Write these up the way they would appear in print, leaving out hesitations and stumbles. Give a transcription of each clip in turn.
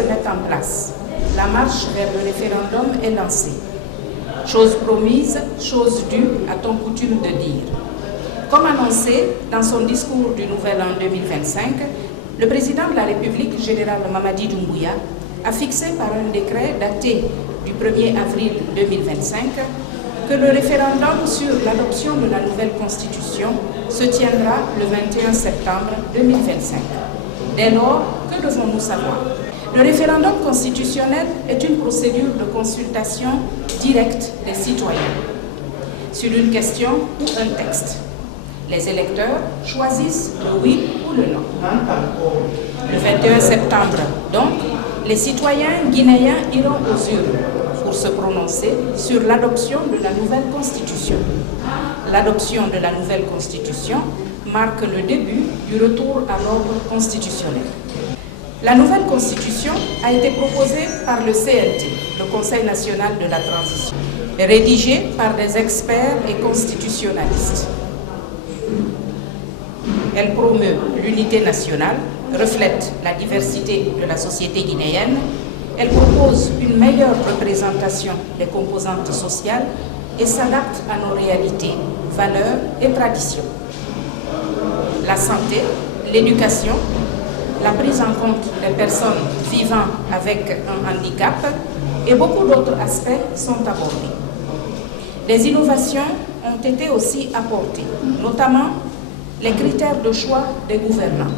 se mettent en place. La marche vers le référendum est lancée. Chose promise, chose due, a-t-on coutume de dire. Comme annoncé dans son discours du Nouvel An 2025, le président de la République, général Mamadi Doumbouya, a fixé par un décret daté du 1er avril 2025 que le référendum sur l'adoption de la nouvelle constitution se tiendra le 21 septembre 2025. Dès lors, que devons-nous savoir? Le référendum constitutionnel est une procédure de consultation directe des citoyens sur une question ou un texte. Les électeurs choisissent le oui ou le non. Le 21 septembre, donc, les citoyens guinéens iront aux urnes pour se prononcer sur l'adoption de la nouvelle constitution. L'adoption de la nouvelle constitution marque le début du retour à l'ordre constitutionnel. La nouvelle constitution a été proposée par le CNT, le Conseil national de la transition, et rédigée par des experts et constitutionnalistes. Elle promeut l'unité nationale, reflète la diversité de la société guinéenne, elle propose une meilleure représentation des composantes sociales et s'adapte à nos réalités, valeurs et traditions. La santé, l'éducation, la prise en compte des personnes vivant avec un handicap et beaucoup d'autres aspects sont abordés. Des innovations ont été aussi apportées, notamment les critères de choix des gouvernants.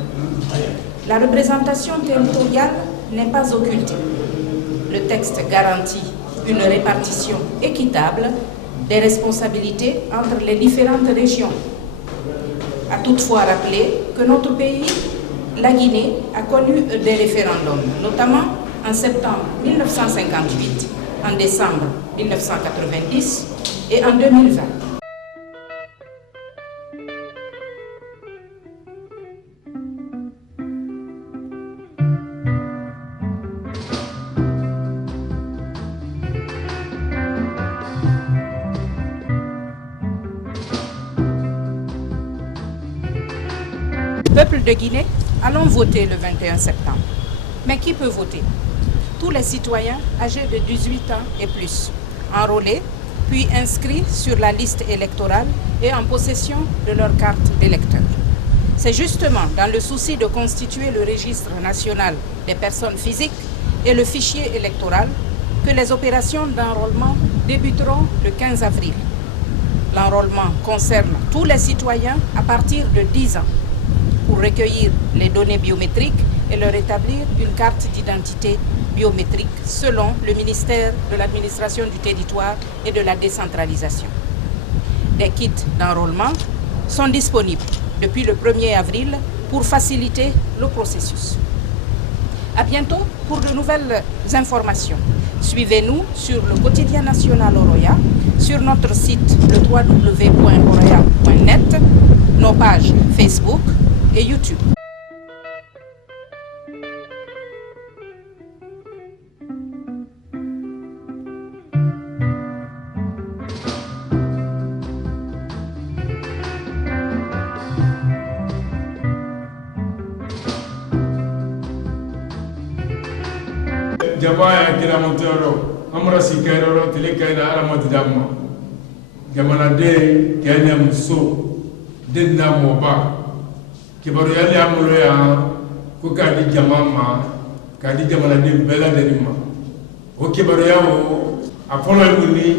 La représentation territoriale n'est pas occultée. Le texte garantit une répartition équitable des responsabilités entre les différentes régions. A toutefois rappelé que notre pays, la Guinée, a connu des référendums, notamment en septembre 1958, en décembre 1990 et en 2020. Peuple de Guinée, allons voter le 21 septembre. Mais qui peut voter? Tous les citoyens âgés de 18 ans et plus, enrôlés, puis inscrits sur la liste électorale et en possession de leur carte d'électeur. C'est justement dans le souci de constituer le registre national des personnes physiques et le fichier électoral que les opérations d'enrôlement débuteront le 15 avril. L'enrôlement concerne tous les citoyens à partir de 10 ans pour recueillir les données biométriques et leur établir une carte d'identité biométrique selon le ministère de l'administration du territoire et de la décentralisation. Des kits d'enrôlement sont disponibles depuis le 1er avril pour faciliter le processus. À bientôt pour de nouvelles informations. Suivez-nous sur le quotidien national Oroya, sur notre site le www.oroya.net, nos pages Facebook et YouTube. Jabaya kila motoro amra sikero tele kaina ala motidamma jamana de kenya muso denna moba kibaru yali amulo ya ko kadi jamama kadi jamana de bela derima o kibaru yawo apolo nguni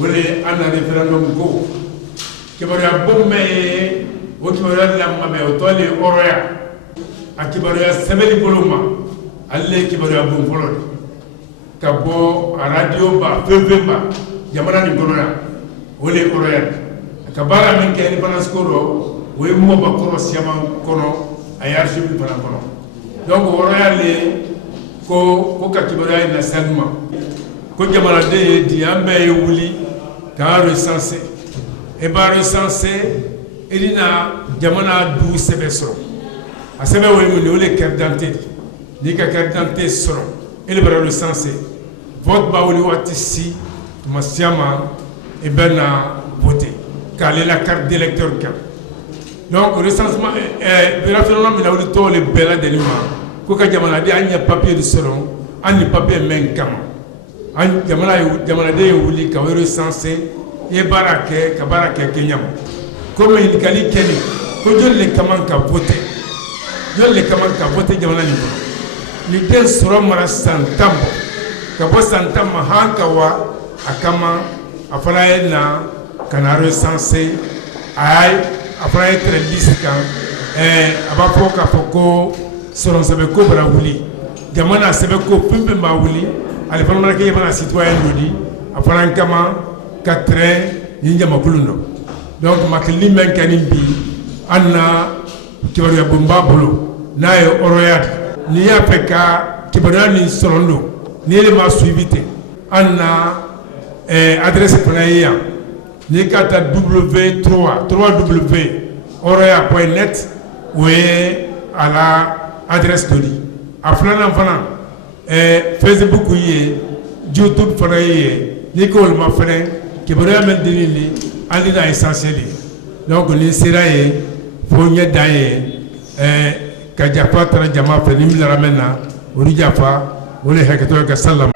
wole ana referendum ko kibaru ya bomme o kibaru yali amma o tole oroya akibaru ya sebeli boloma alle kibaru ya bom folode kabo radio ba fevemba jamana ni goroya wole oroya kabara men ke ni panaskoro we mo ba koro siama kono ayarshi bi pana kono donc oroya le ko ka kibaru ya na salma ko jamana de di ambe wuli ka recensé e ba recensé elina jamana du sebeso a sebe we ni wole carte d'identité ni ka carte d'identité soro ele bara recensé vote ba woli watisi masiama e bena voter car la carte d'électeur ka donc recensement référendum la woli to le bela de lima ko ka jamana de anya papier de sɔrɔ an ni papier men kama an jamana de wuli ka recensé ye baara kɛ ka baara kɛ Kenya ko ɲininkali kɛli ko joli le kama ka voter joli le kama ka voter jamana ni kɔnɔ ni den sɔrɔ mara san 10 bɔ ka bɔ san 10 ma han ka wa a kama a fana ye na ka na recensé a fana ye tɛrɛ liste kan a b'a fɔ k'a fɔ ko sɔrɔ sɛbɛn ko bara wuli jamana sɛbɛn ko fɛn fɛn b'a wuli ale fana mana kɛ jamana citoyen dɔ di a fana kama ka tɛrɛ nin jamakulu dɔ donc makili min kɛ nin bi an na kibaruya bon b'a bolo n'a ye hɔrɔnya n'i y'a fɛ ka kibaruya nin sɔrɔ don n'i yɛrɛ ma suivi ten an na adresse fana ye yan n'i ka taa www.hɔrɔnya.net o ye a la adresse dɔ di a filanan fana Facebook ye YouTube fana ye n'i ko olu ma fana kibaruya min dili ni an de na essentiel ye donc ni sera ye fo ɲɛ dan ye ka jafa tara jama fɛ ni min lamɛn na o ni jafa o de hakɛtɔ ye ka salama.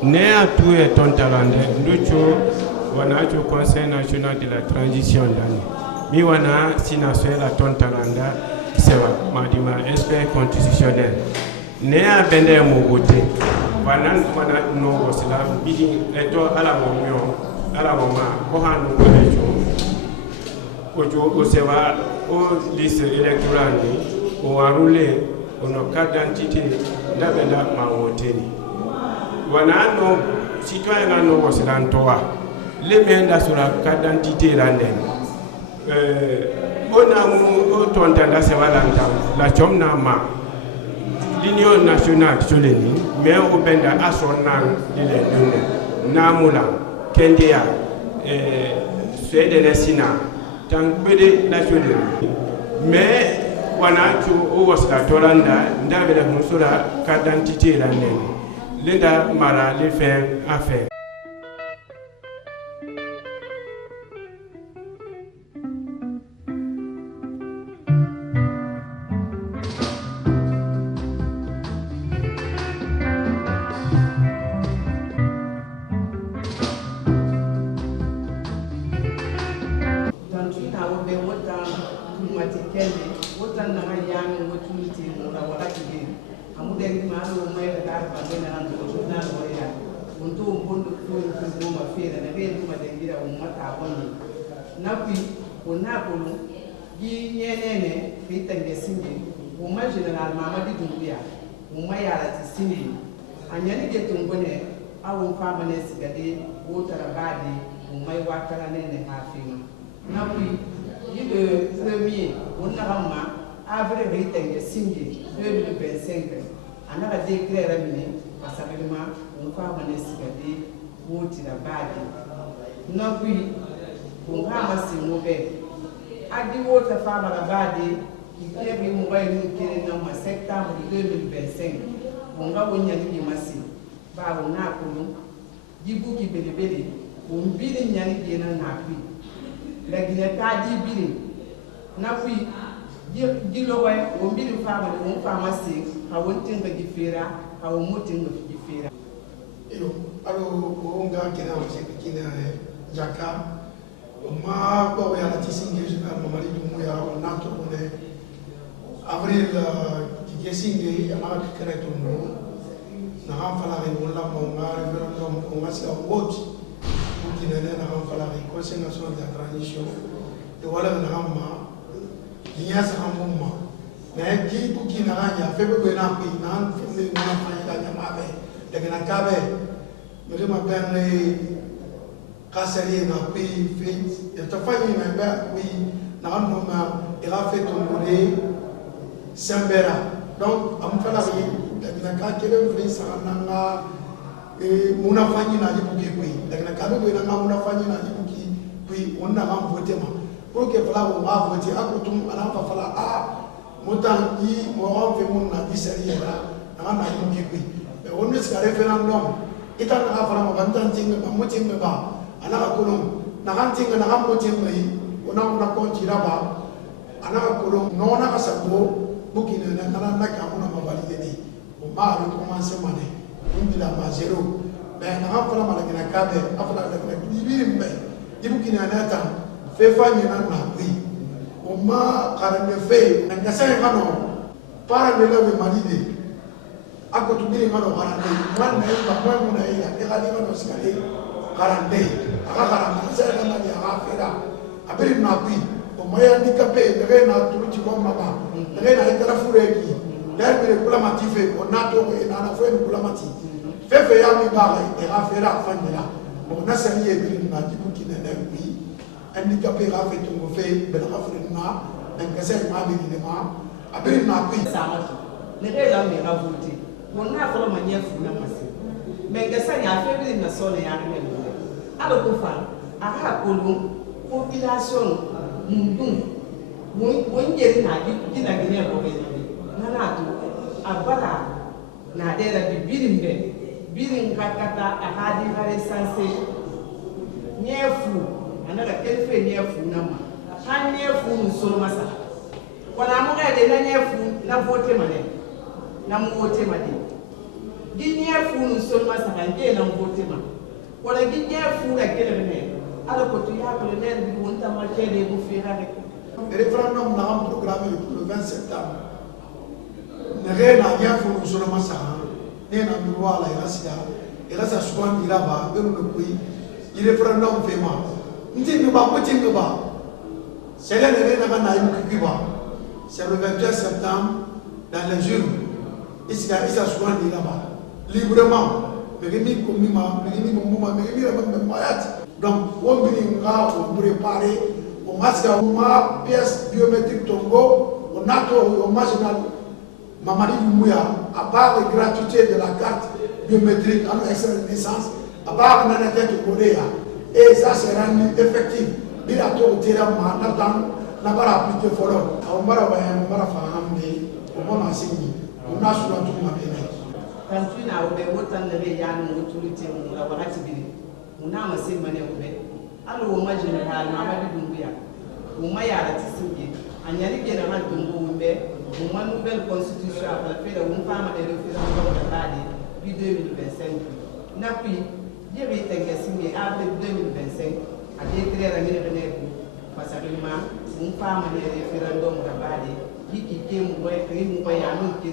Né à tout et ton talent, nous avons Conseil national de la transition d'année. Mi wana sinaswe la ton talanda sewa madima expert constitutionnel. Né à bende mogote. Wana no wasila bidi eto ala momio ala moma kohanu ojo osewa o liste électorale o arule ono carte d'identité ndabela mawoteni. Wana no citoyen no wasilantoa le menda sur la carte d'identité randen ona mu tonta se walanta la chomna ma l'union nationale soleni mais au benda asonnan de le namula kendia swede sina tan bede nationale mais wana tu o wasla tolanda ndabela musura carte d'identité randen Linda Mara les faire affaire. Général Mamadi Doumbouya, Mouma Yarati Sini, Anyani de Tumbone, our family Sigade, Waterabadi, Moumai Wakarane Hafima. Napi, you premier, Unarama, Avre Ritan, the Sindi, 2025, another day clear remedy, Asabima, family Sigade, Waterabadi. Napi, Unhamasi Mobe, Adi Water Farmer Abadi. Every mobile killing number September 2025. Onga wonyani masi. Ba wona kunu. Jibuki belebele. Umbili nyani gena napi. Lagina kadi bili. Napi jilowa umbili fama ni pharmacy. Hawontenga gifera, hawumutenga gifera. Alo onga kena msekina jaka. Ma kwa ya tisinge Mamadi Doumbouya onato one avril kigesinge ama kreto no na hamfala re wala monga referendum onga sa vote pour na hamfala re conseil national de la transition de wala na hamma nya sa hamma na ki pour na ya febe ko na pi na febe na fa ya jama be de na kabe me ma berne kasari na pi fe ya tafani na ba wi na hamma ira fait tomber Sambera. Donc, am fala yi daga ka kele vri sa nanga munafanyi na libuki kui daga ka be na munafanyi na libuki kui onna am vote ma pour que fala on va voter à côté on a pas fala montant qui moron fait mon na diseri là na na yi bi mais on est sur référendum ita na fala mo bantan tinga ba mo tinga ba ana ko no na kan tinga na kan mo tinga yi ona na ko tira ba ana ko no na ka sabo bukina na na ka mo na mabali ni o ba ro commencer mané on dit la ba zéro mais na kan fala mala kina ka be afala da bibiri mbe ibukina na ta fe fa ni na na pri Oma karane fe ngasa ngano para nela we malide ako tubiri ngano karane man na ba mo mo na ila e kali ngano sikale karane aka karane sa na ni aka fera abiri na bi o maya ni kape de na turuti ko mama de na itara fureki der bi kula matife o na to e na fo e kula mati fe fe ya mi ba e aka fera fanyira o na sa ni e bi na dibuki na bi handicapé a fait ton fait bel afrina en kase ma bi ni ma abiri na bi sama ne re la me ga voter won na folo ma nyefu na mase me kase ya fe bi na so ne ya ne me alo ko fa aha ko lu population mundum won yeri na gi na gi ne ko be na na to abala na de la birin kakata aha di hare sanse nyefu another kelfe nyefu nama han nyefu nsolo masa wala mo ga de na nyefu na vote mane na mo vote mane gi nyefu nsolo masa kan de na vote ma wala gi nyefu ga kele ne ala ko to ya ko le bi wonta ma kele bu fi ha le référendum na am programmé pour le 20 septembre ne re na nyefu nsolo masa ne na mi wala ila sa swan ila ba be no ko yi référendum fait ma c'est le 21 septembre dans les jours ici à souvent là-bas librement donc on préparer on a pièce biométrique Tongo on a au marginal Mamadi Doumbouya à part la gratuité de la carte biométrique en extrait de naissance à part la tête Coréa. Et ça sera effectif. Il a tout tiré en attendant, n'a pas appliqué follow. On va faire on va enseigner. On a sur la tour maintenant. Quand tu n'as pas autant de réels, on utilise la volatilité. On a un séminaire ouvert. Alors, on m'a général, Mamadi Doumbouya. On m'a yarati. En y a général Tongo ouvert. On m'a nouvelle constitution à la fin de une femme et le référendum de Badi, puis 2025. N'appuie. Je vais t'inquiéter après 2025 à détruire la mine parce que une femme a des référendums de Badi qui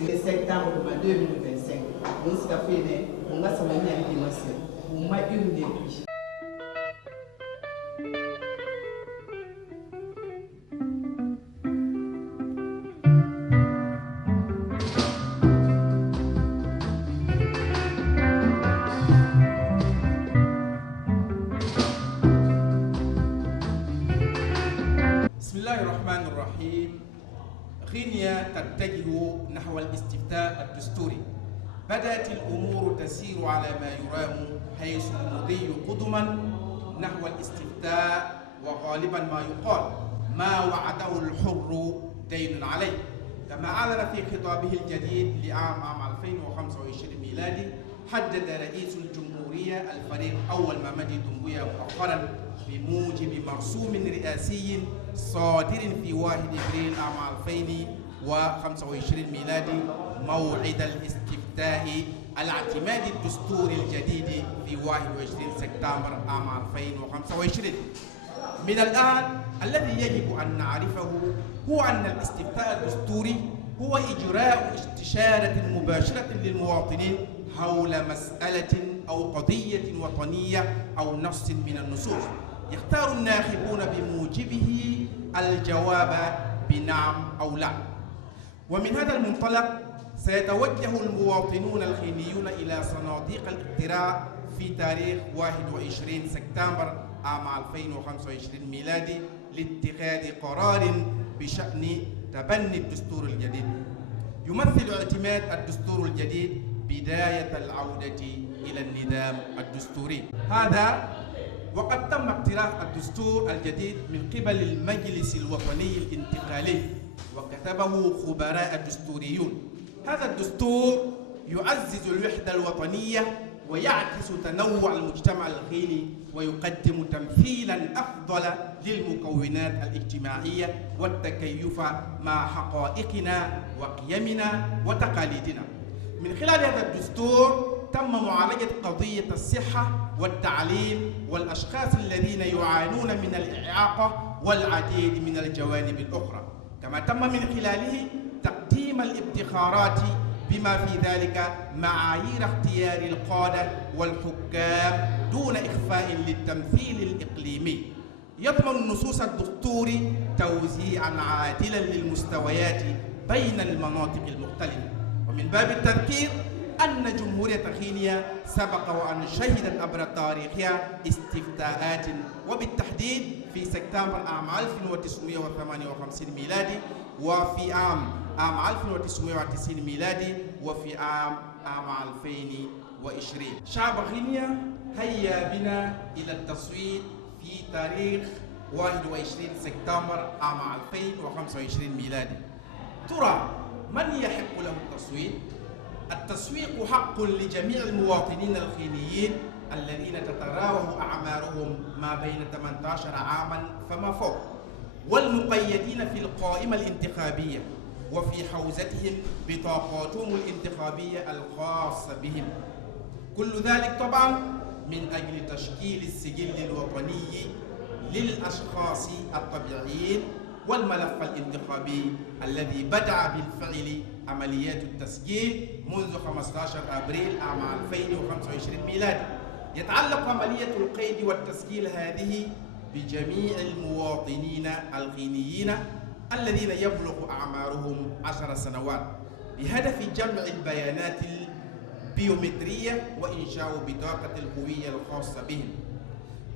est septembre 2025. On s'est fait, on va s'en aller à l'immersion. On m'a une des غينيا تتجه نحو الاستفتاء الدستوري. بدأت الأمور تسير على ما يرام حيث المضي قدما نحو الاستفتاء وغالبا ما يقال ما وعده الحر دين عليه. كما أعلن في خطابه الجديد لعام 2025 ميلادي حدد رئيس الجمهورية الفريق أول مامادي دومبويا مؤخرا بموجب مرسوم رئاسي صادر في 1 أبريل عام 2025 ميلادي موعد الاستفتاء على اعتماد الدستور الجديد في 21 سبتمبر عام 2025. من الآن الذي يجب أن نعرفه هو أن الاستفتاء الدستوري هو إجراء استشارة مباشرة للمواطنين حول مسألة أو قضية وطنية أو نص من النصوص يختار الناخبون بموجبه الجواب بنعم أو لا. ومن هذا المنطلق سيتوجه المواطنون الغينيون إلى صناديق الاقتراع في تاريخ 21 سبتمبر عام 2025 ميلادي لاتخاذ قرار بشأن تبني الدستور الجديد. يمثل اعتماد الدستور الجديد بداية العودة إلى النظام الدستوري. هذا وقد تم اقتراح الدستور الجديد من قبل المجلس الوطني الانتقالي وكتبه خبراء الدستوريون. هذا الدستور يعزز الوحدة الوطنية ويعكس تنوع المجتمع الغيني ويقدم تمثيلا أفضل للمكونات الاجتماعية والتكيف مع حقائقنا وقيمنا وتقاليدنا. من خلال هذا الدستور تم معالجة قضية الصحة والتعليم والأشخاص الذين يعانون من الإعاقة والعديد من الجوانب الأخرى، كما تم من خلاله تقديم الابتكارات بما في ذلك معايير اختيار القادة والحكام دون إخفاء للتمثيل الإقليمي. يضمن النصوص الدستور توزيعا عادلا للمستويات بين المناطق المختلفة. ومن باب التذكير أن جمهورية غينيا سبق وأن شهدت عبر تاريخها استفتاءات، وبالتحديد في سبتمبر عام 1958 ميلادي، وفي عام 1990 ميلادي، وفي عام 2020. شعب غينيا هيا بنا إلى التصويت في تاريخ 21 سبتمبر عام 2025 ميلادي. ترى من يحق له التصويت؟ التسويق حق لجميع المواطنين الغينيين الذين تتراوح أعمارهم ما بين 18 عاما فما فوق، والمقيدين في القائمة الانتخابية وفي حوزتهم بطاقاتهم الانتخابية الخاصة بهم. كل ذلك طبعا من أجل تشكيل السجل الوطني للأشخاص الطبيعيين والملف الانتخابي الذي بدأ بالفعل عمليات التسجيل منذ 15 أبريل عام 2025 ميلادي. يتعلق عملية القيد والتسجيل هذه بجميع المواطنين الغينيين الذين يبلغ أعمارهم 10 سنوات بهدف جمع البيانات البيومترية وإنشاء بطاقة الهوية الخاصة بهم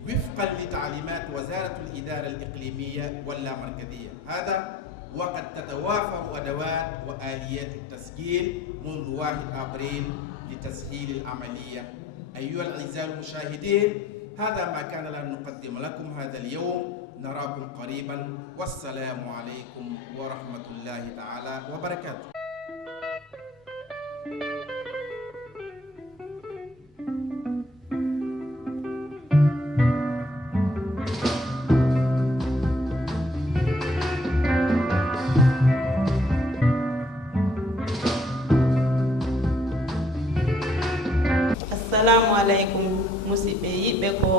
وفقا لتعليمات وزارة الإدارة الإقليمية واللامركزية. هذا وقد تتوافر أدوات وآليات التسجيل منذ 1 أبريل لتسهيل العملية. أيها الأعزاء المشاهدين، هذا ما كان لنا نقدم لكم هذا اليوم. نراكم قريبا، والسلام عليكم ورحمة الله تعالى وبركاته. Assalamu alaikum musidɓe yiɓɓe ko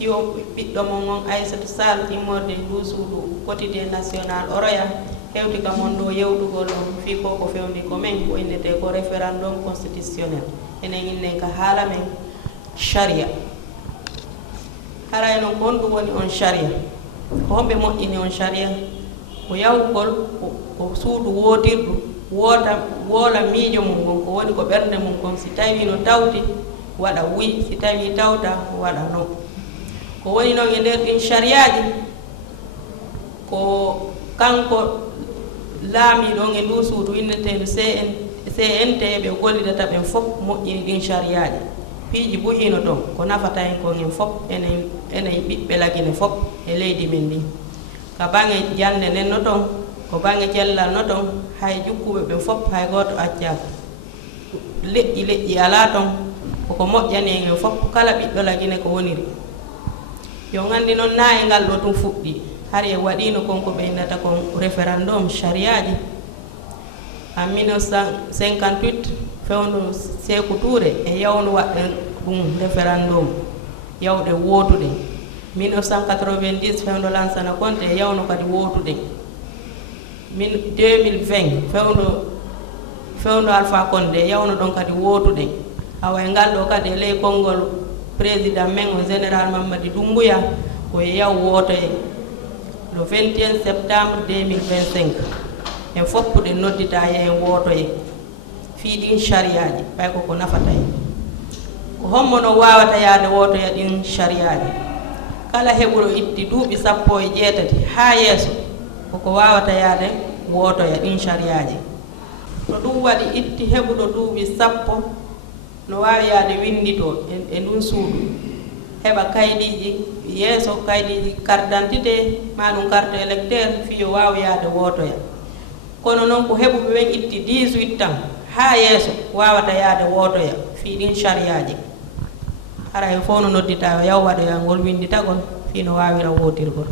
ƴiwo ɓiɗɗo mon on Aissatou Sall immorde duusuudu quotidien national Oroya hewti ka mon ɗo yewtugol on fii ko fewndi ko men ko innete ko référendum constitutionnel. Enen innen ka haala men sharia. Haray noon ko honɗum woni on sharia, ko homɓe moƴƴini on sharia ko yawgol ko suudu woodirdu woola miijo mum gon ko woni ko ɓernde mum kon si tawi no tawti waɗa wi, si tawi tawta waɗa no. Ko woni noon e nder ɗin shariaji ko kanko laamiɗon e ndu suudu inneteɗo CNT ɓe gollidata ɓen fof moƴƴini ɗin shariaji piiji buhino ɗon ko nafata en kon en fof enen ɓiɓɓe lagine fof e leydi men ndi. Ka bange jande nen no ton, ko bange cellal no ton, hay jukkuɓe ɓen fof hay goto accaka. Leƴƴi ala ton koko moƴƴani en fof kala ɓiɗɗo lagine ko woniri. Yo gandi noon na e ngal ɗo tum fuɗɗi hari e waɗino konko ɓe innata kon référendum shariaji en 1958 fewndo Sékou Touré e yawno waɗɗen ɗum référendum yawɗe wootuɗe. 1990 fewndo Lansana Conté e yawno kadi wootuɗe. 2020 fewndo Alpha Condé yawno ɗon kadi wootuɗe. Awa e ngal ɗo kadi e ley konngol président men o général Mamadi Doumbouya ko yaw wootoye le 21 septembre 2025 en foppuɗe noddita yehen wootoye fii ɗin shariaji ɓay koko nafata en. Ko hommo no wawata yaade wootoya ɗin shariaji kala heɓuɗo itti duuɓi 17 ha yeeso koko wawata yaade wootoya ɗin shariaji. To ɗum waɗi itti heɓuɗo duuɓi 10 no wawi yaade windito e ɗum suudu heɓa kayɗiji yeeso kayɗiji carte d'identité ma ɗum carte électeur fiyo wawa yaade wotoya kono noon ko heɓuɓe wen itti 18 ans ha yeeso wawata yaade wotoya fi ɗin chariaji ara hen fof no noddita yaw waɗoya ngol winditagol fino wawira wotirgol